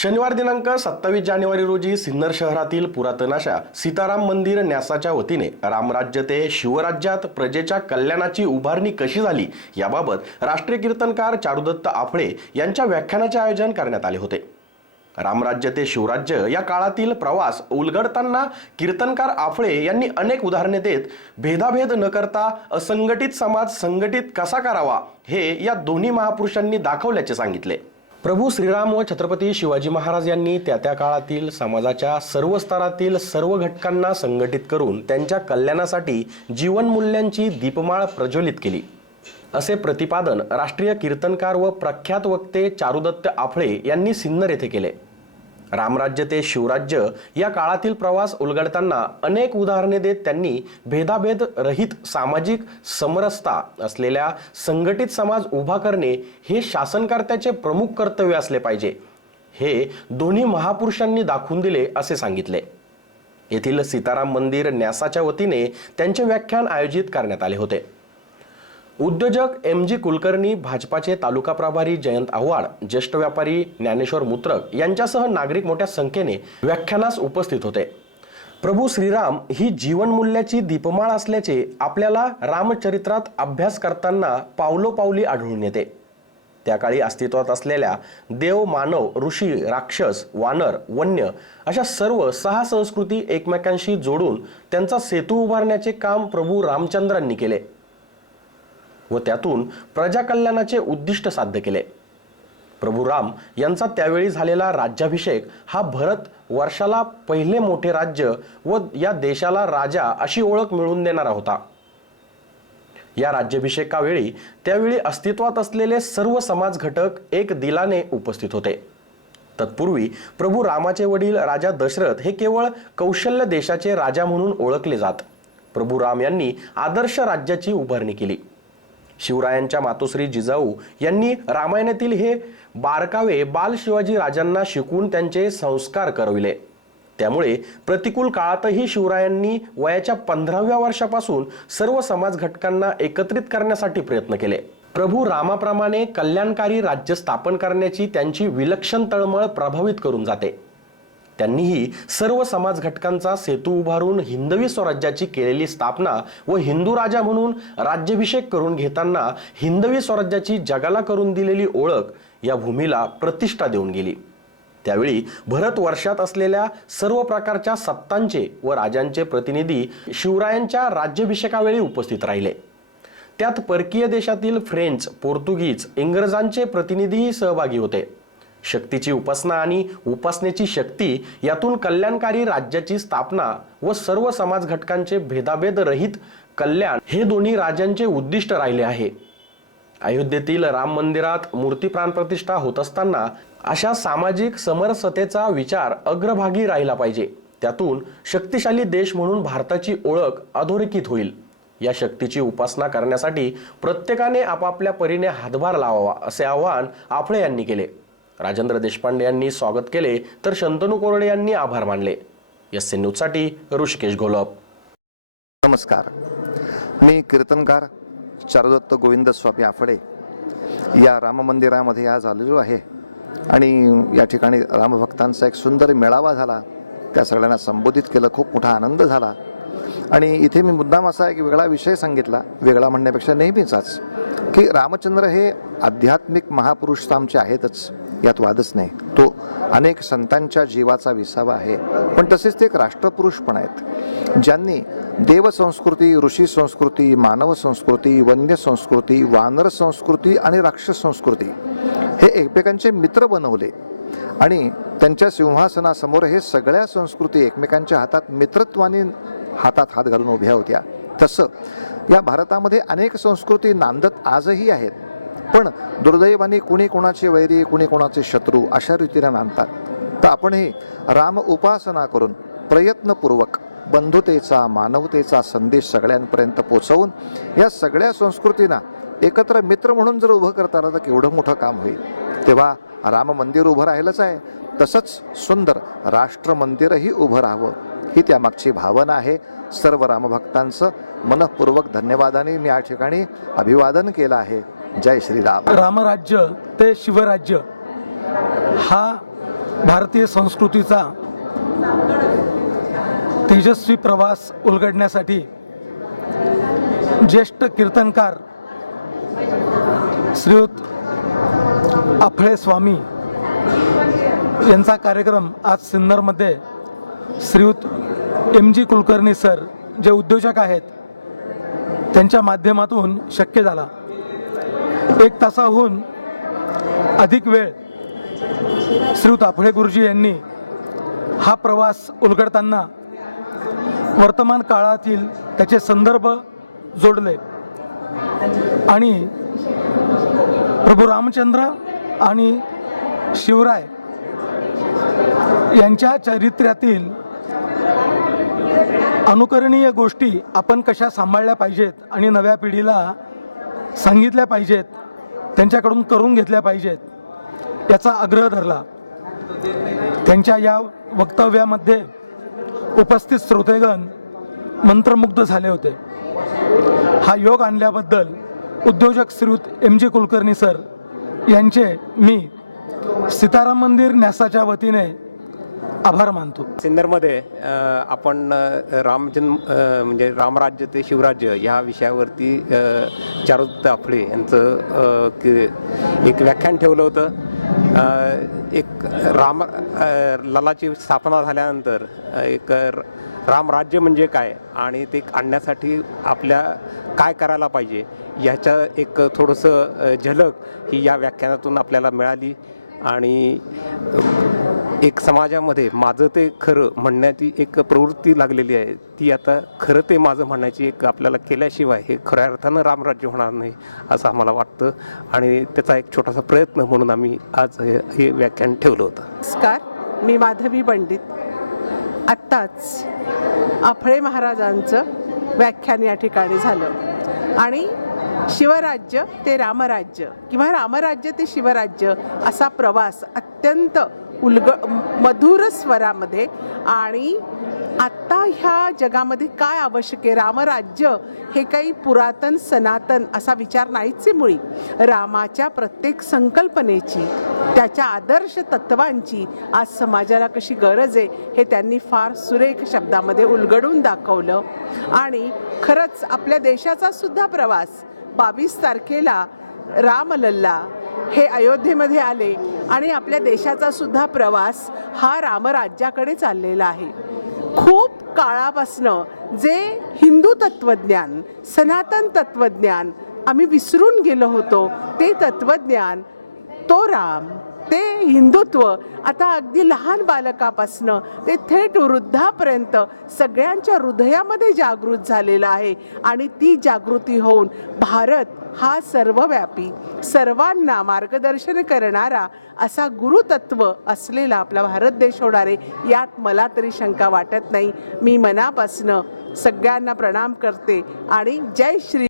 शनिवार दिनांक सत्तावीस जानेवारी रोजी सिन्नर शहरातील पुरातन अशा सीताराम मंदिर न्यासाच्या वतीने रामराज्य ते शिवराज्यात प्रजेच्या कल्याणाची उभारणी कशी झाली याबाबत राष्ट्रीय कीर्तनकार चारुदत्त आफळे यांच्या व्याख्यानाचे आयोजन करण्यात आले होते. रामराज्य ते शिवराज्य या काळातील प्रवास उलगडताना कीर्तनकार आफळे यांनी अनेक उदाहरणे देत भेदाभेद न करता असंघटित समाज संघटित कसा करावा हे या दोन्ही महापुरुषांनी दाखवल्याचे सांगितले. प्रभू श्रीराम व छत्रपती शिवाजी महाराज यांनी त्या त्या काळातील समाजाच्या सर्व स्तरातील सर्व घटकांना संघटित करून त्यांच्या कल्याणासाठी जीवनमूल्यांची दीपमाळ प्रज्वलित केली. असे प्रतिपादन राष्ट्रीय कीर्तनकार व प्रख्यात वक्ते चारुदत्त आफळे यांनी सिन्नर येथे केले. रामराज्य ते शिवराज्य या काळातील प्रवास उलगडताना अनेक उदाहरणे देत त्यांनी भेदाभेद रहित सामाजिक समरसता असलेल्या संघटित समाज उभा करणे हे शासनकर्त्याचे प्रमुख कर्तव्य असले पाहिजे. हे दोन्ही महापुरुषांनी दाखवून दिले असे सांगितले. येथील सीताराम मंदिर न्यासाच्या वतीने त्यांचे व्याख्यान आयोजित करण्यात आले होते. उद्योजक एम जी कुलकर्णी भाजपाचे तालुका प्रभारी जयंत आव्हाड ज्येष्ठ व्यापारी ज्ञानेश्वर मुत्रक यांच्यासह नागरिक मोठ्या संख्येने व्याख्यानास उपस्थित होते. प्रभू श्रीराम ही जीवनमूल्याची दीपमाळ असल्याचे आपल्याला रामचरित्रात अभ्यास करताना पावलोपावली आढळून येते. त्या काळी अस्तित्वात असलेल्या देव मानव ऋषी राक्षस वानर वन्य अशा सर्व सहा संस्कृती एकमेकांशी जोडून त्यांचा सेतू उभारण्याचे काम प्रभू रामचंद्रांनी केले. व त्यातून प्रजा कल्याणाचे उद्दिष्ट साध्य केले. प्रभू राम यांचा त्यावेळी झालेला राज्याभिषेक हा भरत वर्षाला पहिले मोठे राज्य व या देशाला राजा अशी ओळख मिळवून देणारा होता. या राज्याभिषेकावेळी त्यावेळी अस्तित्वात असलेले सर्व समाज घटक एक दिलाने उपस्थित होते. तत्पूर्वी प्रभू रामाचे वडील राजा दशरथ हे केवळ कौशल्य देशाचे राजा म्हणून ओळखले जात. प्रभू राम यांनी आदर्श राज्याची उभारणी केली. शिवरायांच्या मातोश्री जिजाऊ यांनी रामायणातील हे बारकावे बाल शिवाजी राजांना शिकून त्यांचे संस्कार करविले. त्यामुळे प्रतिकूल काळातही शिवरायांनी वयाच्या पंधराव्या वर्षापासून सर्व समाज घटकांना एकत्रित करण्यासाठी प्रयत्न केले. प्रभू रामाप्रमाणे कल्याणकारी राज्य स्थापन करण्याची त्यांची विलक्षण तळमळ प्रभावित करून जाते. त्यांनीही सर्व समाज घटकांचा सेतू उभारून हिंदवी स्वराज्याची केलेली स्थापना व हिंदू राजा म्हणून राज्याभिषेक करून घेताना हिंदवी स्वराज्याची जगाला करून दिलेली ओळख या भूमीला प्रतिष्ठा देऊन गेली. त्यावेळी भरत वर्षात असलेल्या सर्व प्रकारच्या सत्तांचे व राजांचे प्रतिनिधी शिवरायांच्या राज्याभिषेकावेळी उपस्थित राहिले. त्यात परकीय देशातील फ्रेंच पोर्तुगीज इंग्रजांचे प्रतिनिधीही सहभागी होते. शक्तीची उपासना आणि उपासनेची शक्ती यातून कल्याणकारी राज्याची स्थापना व सर्व समाज घटकांचे भेदाभेद रहित कल्याण हे दोन्ही राजांचे उद्दिष्ट राहिले आहे. अयोध्येतील राम मंदिरात मूर्ती प्राणप्रतिष्ठा होत असताना अशा सामाजिक समरसतेचा विचार अग्रभागी राहिला पाहिजे. त्यातून शक्तिशाली देश म्हणून भारताची ओळख अधोरेखित होईल. या शक्तीची उपासना करण्यासाठी प्रत्येकाने आपापल्या परीने हातभार लावावा असे आवाहन आफळे यांनी केले. राजेंद्र देशपांडे यांनी स्वागत केले तर शंतनू कोरडे यांनी आभार मानले. एस सी न्यूजसाठी ऋषिकेश घोलप नमस्कार. मी कीर्तनकार चारुदत्त गोविंद स्वामी आफडे या राम मंदिरामध्ये आज आलेलो आहे आणि या ठिकाणी रामभक्तांचा एक सुंदर मेळावा झाला. त्या सगळ्यांना संबोधित केलं खूप मोठा आनंद झाला. आणि इथे मी मुद्दाम असा एक वेगळा विषय सांगितला. वेगळा म्हणण्यापेक्षा नेहमीचाच. की रामचंद्र हे आध्यात्मिक महापुरुष तर आमचे आहेतच यात वादच नाही. तो अनेक संतांच्या जीवाचा विसावा आहे. पण तसेच ते एक राष्ट्रपुरुष पण आहेत. ज्यांनी देवसंस्कृती ऋषी संस्कृती मानव संस्कृती वन्य संस्कृती वानर संस्कृती आणि राक्षस संस्कृती हे एकमेकांचे मित्र बनवले आणि त्यांच्या सिंहासनासमोर हे सगळ्या संस्कृती एकमेकांच्या हातात मित्रत्वाने हातात हात घालून उभ्या होत्या. तसं. या भारतामध्ये अनेक संस्कृती नांदत आजही आहेत. पण दुर्दैवाने कुणी कोणाचे वैरी कुणी कोणाचे शत्रू अशा रीतीने नांदतात. तर आपणही राम उपासना करून प्रयत्नपूर्वक बंधुतेचा मानवतेचा संदेश सगळ्यांपर्यंत पोचवून या सगळ्या संस्कृतींना एकत्र मित्र म्हणून जर उभं करता आलं तर केवढं मोठं काम होईल. तेव्हा राम मंदिर उभं राहिलंच आहे. तसंच सुंदर राष्ट्र मंदिरही उभं राहावं. ही त्यामागची भावना आहे. सर्व रामभक्तांचं मनपूर्वक धन्यवादाने मी या ठिकाणी अभिवादन केलं आहे. जय श्रीराम. रामराज्य ते शिवराज्य हा भारतीय संस्कृतीचा तेजस्वी प्रवास उलगडण्यासाठी ज्येष्ठ कीर्तनकार श्रीयुत आफळे स्वामी यांचा कार्यक्रम आज सिन्नरमध्ये श्रीयुत एम जी कुलकर्णी सर जे उद्योजक आहेत त्यांच्या माध्यमातून शक्य झाला. एक तासाहून अधिक वेळ श्रीयुत आफळे गुरुजी यांनी हा प्रवास उलगडताना वर्तमान काळातील त्याचे संदर्भ जोडले. आणि प्रभू रामचंद्र आणि शिवराय यांच्या चरित्र्यातील अनुकरणीय गोष्टी आपण कशा सांभाळल्या पाहिजेत आणि नव्या पिढीला सांगितल्या पाहिजेत त्यांच्याकडून करून घेतल्या पाहिजेत याचा आग्रह धरला. त्यांच्या या वक्तव्यामध्ये उपस्थित श्रोतेगण मंत्रमुग्ध झाले होते. हा योग आणल्याबद्दल उद्योजक श्रीयुत एम जी कुलकर्णी सर यांचे मी सीताराम मंदिर न्यासाच्या वतीने आभार मानतो. सिन्नरमध्ये आपण रामजन्म म्हणजे रामराज्य ते शिवराज्य या विषयावरती चारुदत्त आफळे यांचं एक व्याख्यान ठेवलं होतं. एक राम ललाची स्थापना झाल्यानंतर एक रामराज्य म्हणजे काय आणि ते आणण्यासाठी आपल्या काय करायला पाहिजे ह्याच्या एक थोडंसं झलक ही या व्याख्यानातून आपल्याला मिळाली आणि एक समाजामध्ये माझं ते खरं म्हणण्याची एक प्रवृत्ती लागलेली आहे. ती आता खरं ते माझं म्हणण्याची एक आपल्याला केल्याशिवाय हे खऱ्या अर्थानं रामराज्य होणार नाही असं आम्हाला वाटतं. आणि त्याचा एक छोटासा प्रयत्न म्हणून आम्ही आज हे हे व्याख्यान ठेवलं होतं. नमस्कार मी माधवी पंडित. आत्ताच आफळे महाराजांचं व्याख्यान या ठिकाणी झालं. आणि शिवराज्य ते रामराज्य किंवा रामराज्य ते शिवराज्य असा प्रवास अत्यंत उलग मधुर स्वरामध्ये आणि आत्ता ह्या जगामध्ये काय आवश्यक आहे? रामराज्य हे काही पुरातन सनातन असा विचार नाहीच आहे मुळी. रामाच्या प्रत्येक संकल्पनेची त्याच्या आदर्श तत्वांची आज समाजाला कशी गरज आहे हे त्यांनी फार सुरेख शब्दामध्ये उलगडून दाखवलं. आणि खरंच आपल्या देशाचा सुद्धा प्रवास बावीस तारखेला रामलल्ला हे अयोध्येमध्ये आले आणि आपल्या देशाचा सुद्धा प्रवास हा रामराज्याकडे चाललेला आहे. खूप काळापासनं जे हिंदू तत्वज्ञान सनातन तत्वज्ञान आम्ही विसरून गेलो होतो ते तत्वज्ञान तो राम ते हिंदुत्व आता अगदी लहान बालकापासनं ते थेट वृद्धापर्यंत सगळ्यांच्या हृदयामध्ये जागृत झालेलं आहे. आणि ती जागृती होऊन भारत हा सर्वव्यापी सर्वांना मार्गदर्शन करणारा असा गुरुतत्व असलेला आपला भारत देश होणार आहे यात मला तरी शंका वाटत नाही. मी मनापासनं सगळ्यांना प्रणाम करते आणि जय श्री